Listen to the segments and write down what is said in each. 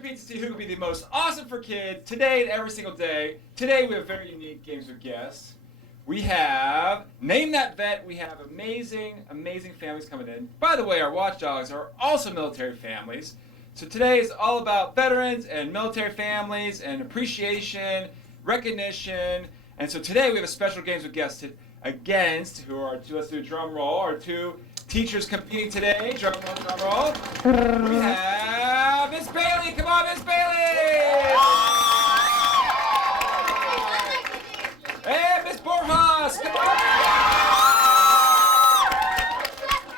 compete to see who can be the most awesome for kid today and every single day. Today we have very unique games with guests. We have Name That Vet. We have amazing, amazing families coming in. By the way, our watchdogs are also military families. So today is all about veterans and military families and appreciation, recognition. And so today we have a special games with guests against, who are, let's do a drum roll, our two teachers competing today. Drum roll, drum roll. We have Miss Bailey. Come on, Miss Bailey! And Miss Borjas. Come on!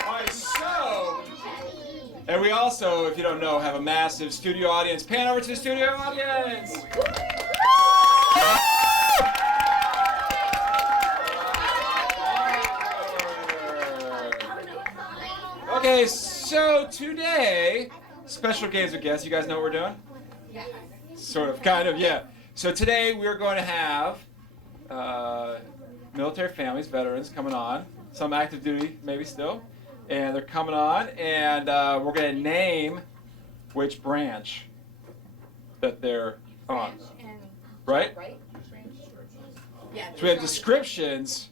All right, so, and we also, if you don't know, have a massive studio audience. Pan over to the studio audience. Okay, so today, special games with guests. You guys know what we're doing? Yeah. Sort of, kind of, yeah. So today we're going to have military families, veterans coming on, some active duty maybe still, and they're coming on, and we're going to name which branch that they're on. Right? Yeah. So we have descriptions.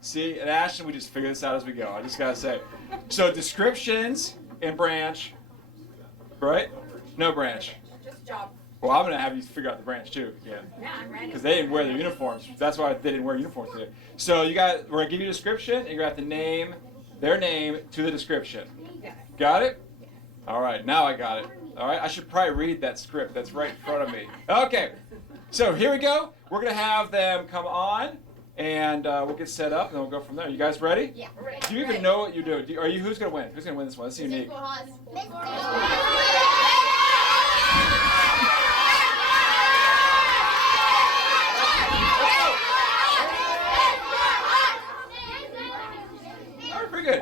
See, at Ashland, we just figure this out as we go. I just gotta say. So descriptions and branch, right? No branch. Just job. Well, I'm gonna have you figure out the branch too. Yeah. Yeah, I'm ready. Because they didn't wear their uniforms. That's why they didn't wear uniforms today. So we're gonna give you a description, and you're gonna have to name their name to the description. Got it? All right. Now I got it. All right. I should probably read that script that's right in front of me. Okay. So here we go. We're gonna have them come on. And we'll get set up, and then we'll go from there. You guys ready? Yeah, we're ready. Do you even know what you're doing? Who's going to win? Who's going to win this one? This is unique.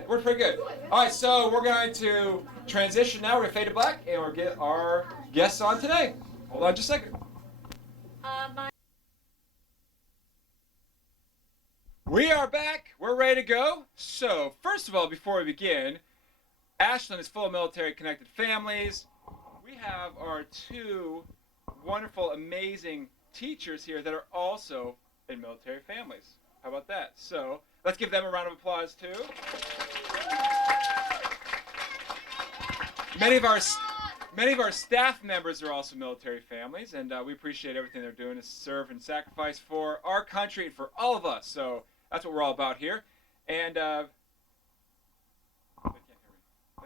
We're pretty good. All right, so we're going to transition now. We're going to fade to black, and we'll get our guests on today. Hold on just a second. We are back. We're ready to go. So, first of all, before we begin, Ashland is full of military-connected families. We have our two wonderful, amazing teachers here that are also in military families. How about that? So, let's give them a round of applause, too. Many of our staff members are also military families, and we appreciate everything they're doing to serve and sacrifice for our country and for all of us. So, that's what we're all about here. And, they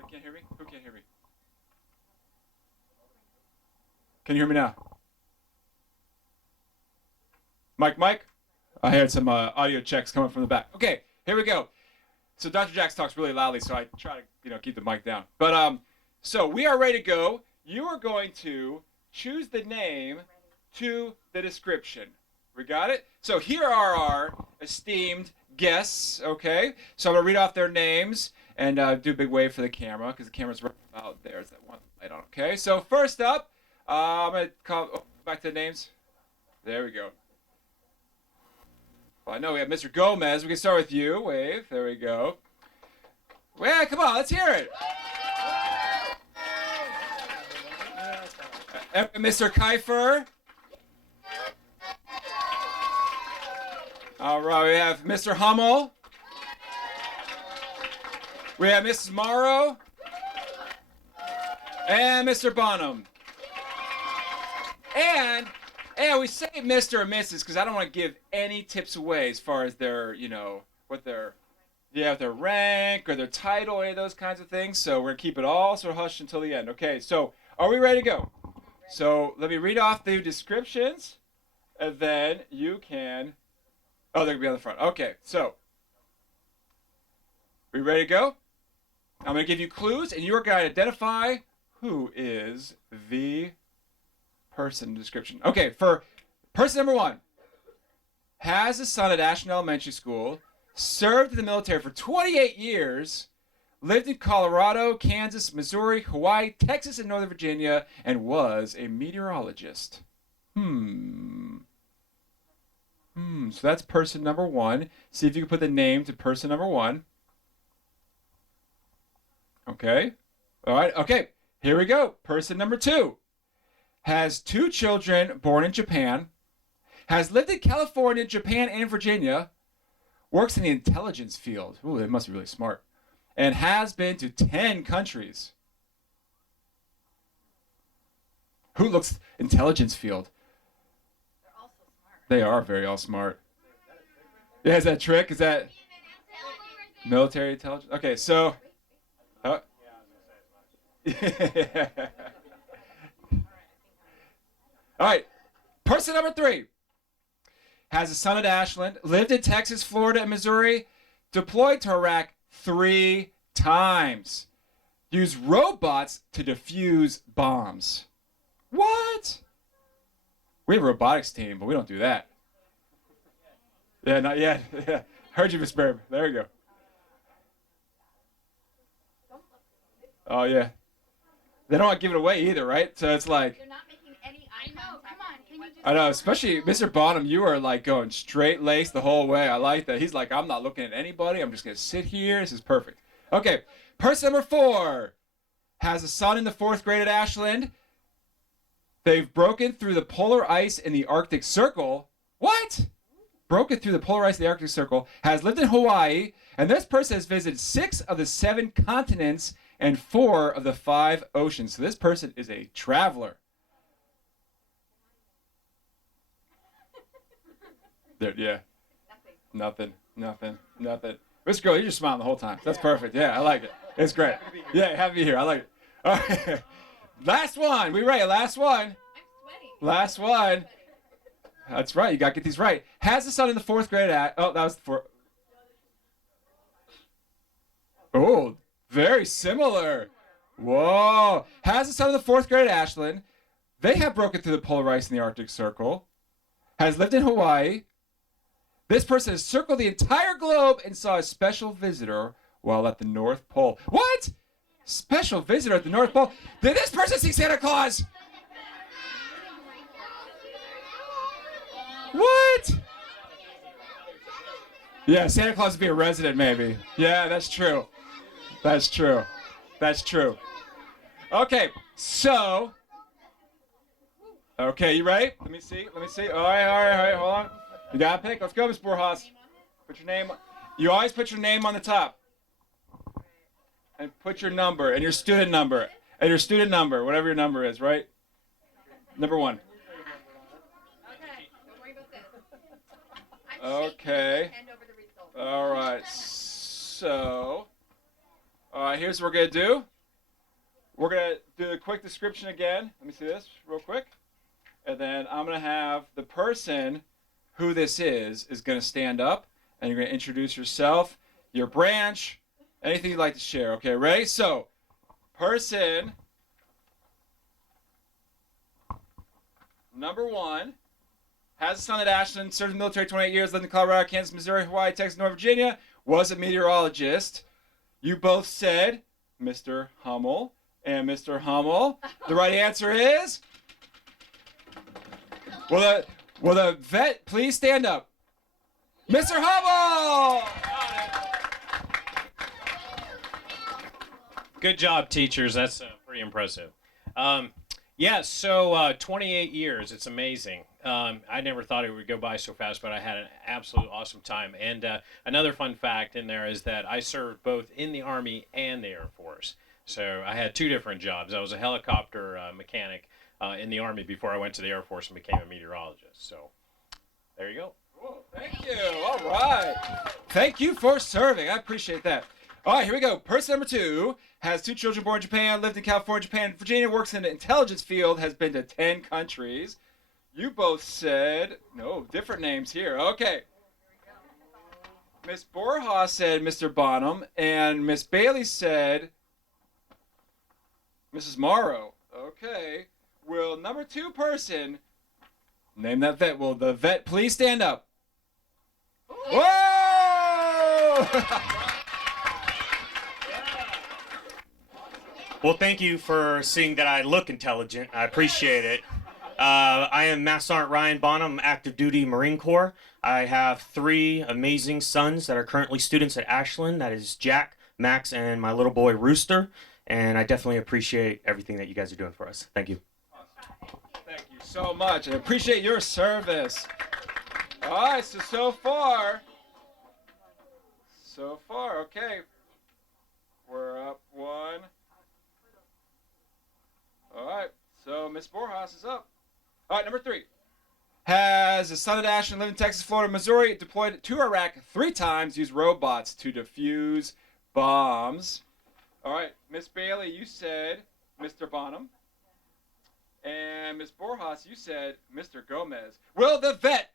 can't hear me? Who can't hear me? Can you hear me now? Mike? I heard some audio checks coming from the back. Okay, here we go. So Dr. Jax talks really loudly, so I try to keep the mic down. But, so we are ready to go. You are going to choose the name to the description. We got it? So here are our esteemed guests, okay? So I'm going to read off their names and do a big wave for the camera because the camera's right about there. There's that one light on, okay? So first up, I'm going to call back to the names. There we go. Well, I know we have Mr. Gomez. We can start with you. Wave. There we go. Yeah, come on. Let's hear it. Mr. Kiefer. All right, we have Mr. Hummel. We have Mrs. Morrow. And Mr. Bonham. And we say Mr. or Mrs. because I don't want to give any tips away as far as their, what their rank or their title, any of those kinds of things. So we're going to keep it all sort of hushed until the end. Okay, so are we ready to go? So let me read off the descriptions, and then you can... Oh, they're going to be on the front. Okay, so, we ready to go? I'm going to give you clues, and you're going to identify who is the person description. Okay, for person number one, has a son at Ashland Elementary School, served in the military for 28 years, lived in Colorado, Kansas, Missouri, Hawaii, Texas, and Northern Virginia, and was a meteorologist. So that's person number one. See if you can put the name to person number one. Okay. All right. Okay. Here we go. Person number two has 2 children born in Japan, has lived in California, Japan, and Virginia, works in the intelligence field. Ooh, they must be really smart. And has been to 10 countries. Who looks intelligence field? They're all so smart. They are very all smart. Yeah, is that a trick? Is that military intelligence? Okay, so. All right. Person number 3 has a son at Ashland, lived in Texas, Florida, and Missouri, deployed to Iraq 3 times, used robots to defuse bombs. What? We have a robotics team, but we don't do that. Yeah, not yet. Yeah. Heard you, Miss Barb. There you go. Oh, yeah. They don't want to give it away either, right? So it's like... They're not making any eye contact. Come on, can you just... I know, especially Mr. Bonham, you are like going straight-laced the whole way. I like that. He's like, I'm not looking at anybody. I'm just going to sit here. This is perfect. Okay, person number 4 has a son in the 4th grade at Ashland. They've broken through the polar ice in the Arctic Circle. What? Broken through the polar ice in the Arctic Circle, has lived in Hawaii, and this person has visited 6 of the 7 continents and 4 of the 5 oceans. So this person is a traveler. There, yeah. Nothing. This girl, you're just smiling the whole time. That's perfect. Yeah, I like it. It's great. Yeah, happy to be here. I like it. All right. Last one. We ready? Last one. I'm sweating. Last one. That's right. You got to get these right. Has a son in the 4th grade at... Oh, that was the 4th. Oh, very similar. Whoa. Has a son in the 4th grade at Ashland. They have broken through the polar ice in the Arctic Circle. Has lived in Hawaii. This person has circled the entire globe and saw a special visitor while at the North Pole. What? Special visitor at the North Pole? Did this person see Santa Claus? What? Yeah, Santa Claus would be a resident, maybe. Yeah, that's true. That's true. That's true. Okay, so. Okay, you ready? Let me see. All right, hold on. You got to pick. Let's go, Miss Borjas. Put your name. You always put your name on the top. And put your number and your student number. And your student number, whatever your number is, right? Number 1. Okay, don't worry about this. Okay. Hand over the results. All right. So, here's what we're going to do. We're going to do a quick description again. Let me see this real quick. And then I'm going to have the person who this is going to stand up. And you're going to introduce yourself, your branch, anything you'd like to share. Okay, ready? So, person number 1 has a son at Ashland, served in the military 28 years, lived in Colorado, Kansas, Missouri, Hawaii, Texas, North Virginia, was a meteorologist. You both said Mr. Hummel and Mr. Hummel. The right answer is... Will the vet please stand up? Mr. Hummel! Good job, teachers. That's pretty impressive. So 28 years. It's amazing. I never thought it would go by so fast, but I had an absolute awesome time. And another fun fact in there is that I served both in the Army and the Air Force. So I had 2 different jobs. I was a helicopter mechanic in the Army before I went to the Air Force and became a meteorologist. So there you go. Cool. Thank you. All right. Thank you for serving. I appreciate that. All right, here we go. Person number 2 has 2 children born in Japan, lived in California, Japan, Virginia, works in the intelligence field, has been to 10 countries. You both said, no, different names here. Okay. Miss Borjas said Mr. Bonham, and Miss Bailey said Mrs. Morrow. Okay. Will number 2 person name that vet? Will the vet please stand up? Whoa! Well, thank you for seeing that I look intelligent. I appreciate it. I am Master Sergeant Ryan Bonham, active duty Marine Corps. I have 3 amazing sons that are currently students at Ashland. That is Jack, Max, and my little boy Rooster. And I definitely appreciate everything that you guys are doing for us. Thank you. Awesome. so much. I appreciate your service. All right, so far, okay. We're up 1. All right, so Miss Borjas is up. All right, number 3. Has a son of Ashland, lived in Texas, Florida, Missouri, deployed to Iraq 3 times, used robots to defuse bombs. All right, Miss Bailey, you said Mr. Bonham. And Miss Borjas, you said Mr. Gomez. Will the vet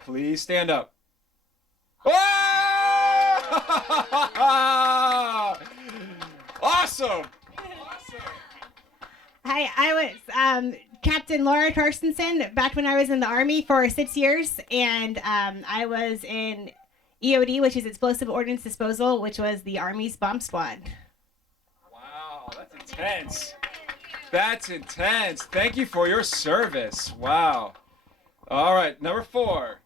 please stand up? Oh! Awesome! Hi, I was Captain Laura Torstensen back when I was in the Army for 6 years, and I was in EOD, which is Explosive Ordnance Disposal, which was the Army's bomb squad. Wow, that's intense. That's intense. Thank you for your service. Wow. All right, number 4.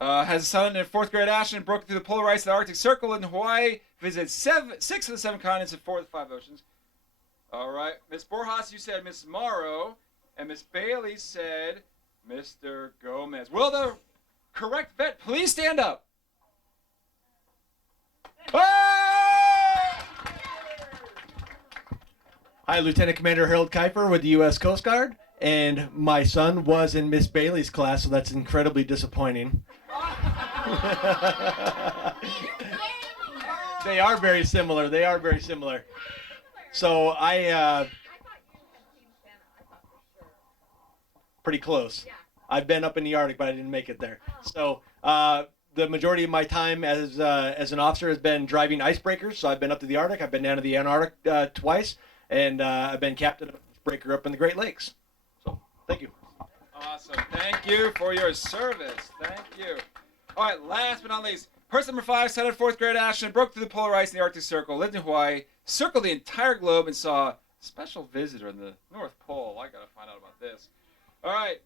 Has a son in 4th grade Ashland, broke through the polar ice of the Arctic Circle in Hawaii, visited 6 of the 7 continents and 4 of the 5 oceans. All right, Miss Borjas, you said Miss Morrow, and Miss Bailey said Mr. Gomez. Will the correct vet please stand up? Oh! Hi, Lieutenant Commander Harold Kuiper with the U.S. Coast Guard, and my son was in Miss Bailey's class, so that's incredibly disappointing. They are very similar. So pretty close. I've been up in the Arctic, but I didn't make it there. So the majority of my time as an officer has been driving icebreakers. So I've been up to the Arctic. I've been down to the Antarctic twice. And I've been captain of a breaker up in the Great Lakes. So, thank you. Awesome. Thank you for your service. Thank you. All right, last but not least, person number 5, son of 4th grade Ashland, broke through the polar ice in the Arctic Circle, lived in Hawaii, circled the entire globe, and saw a special visitor in the North Pole. I got to find out about this. All right.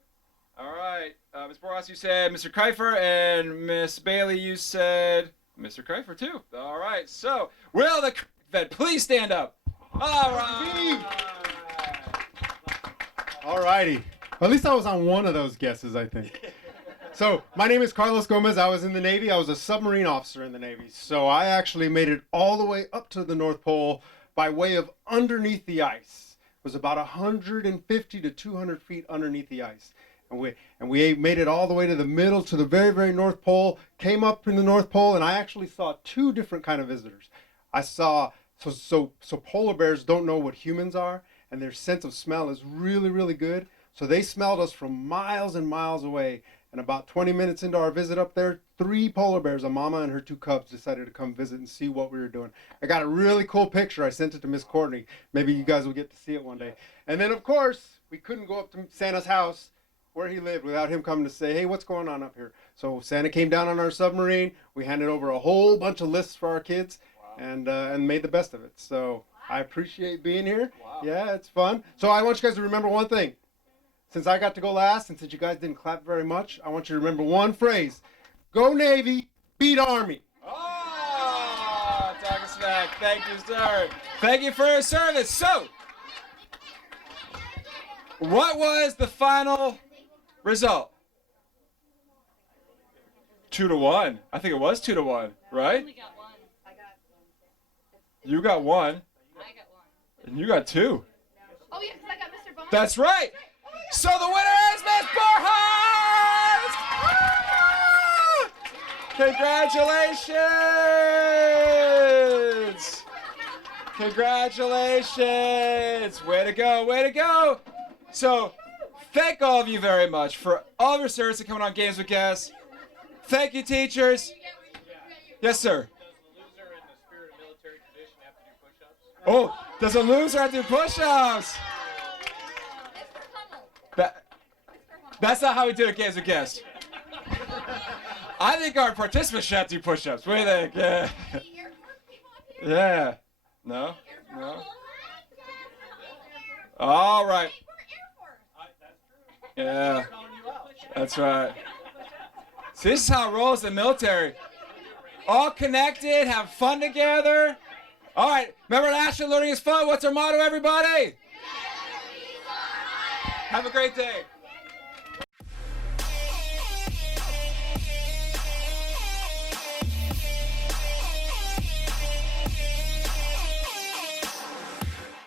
Ms. Borjas, you said Mr. Kuiper, and Miss Bailey, you said Mr. Kuiper, too. All right. So, will the vet please stand up? All right. All righty. At least I was on one of those guesses, I think. So, my name is Carlos Gomez. I was in the Navy. I was a submarine officer in the Navy. So, I actually made it all the way up to the North Pole by way of underneath the ice. It was about 150 to 200 feet underneath the ice. And we made it all the way to the middle, to the very, very North Pole, came up in the North Pole, and I actually saw 2 different kind of visitors. I saw So polar bears don't know what humans are, and their sense of smell is really, really good. So they smelled us from miles and miles away. And about 20 minutes into our visit up there, 3 polar bears, a mama and her 2 cubs, decided to come visit and see what we were doing. I got a really cool picture. I sent it to Miss Courtney. Maybe you guys will get to see it one day. And then, of course, we couldn't go up to Santa's house where he lived without him coming to say, hey, what's going on up here? So Santa came down on our submarine. We handed over a whole bunch of lists for our kids. And made the best of it. So I appreciate being here. Wow. Yeah, it's fun. So I want you guys to remember one thing. Since I got to go last, and since you guys didn't clap very much, I want you to remember one phrase. Go Navy, beat Army. Oh, talking smack. Thank you, sir. Thank you for your service. So, what was the final result? 2-1. I think it was 2-1, right? You got 1. I got 1. And you got 2. Oh, yeah, because I got Mr. Bonham. That's right. So the winner is Miss Borjas! Congratulations! Congratulations! Way to go, way to go! So, thank all of you very much for all of your service and coming on Games with Guests. Thank you, teachers. Yes, sir. Oh, does a loser have to do push-ups? That's not how we do it, Games with Guests. I think our participants should have to do push-ups. What do you think? Yeah. Yeah. No? No? All right. Yeah. That's right. See, this is how it rolls in the military. All connected, have fun together. All right, remember Ashland, learning is fun. What's our motto, everybody? Have a great day.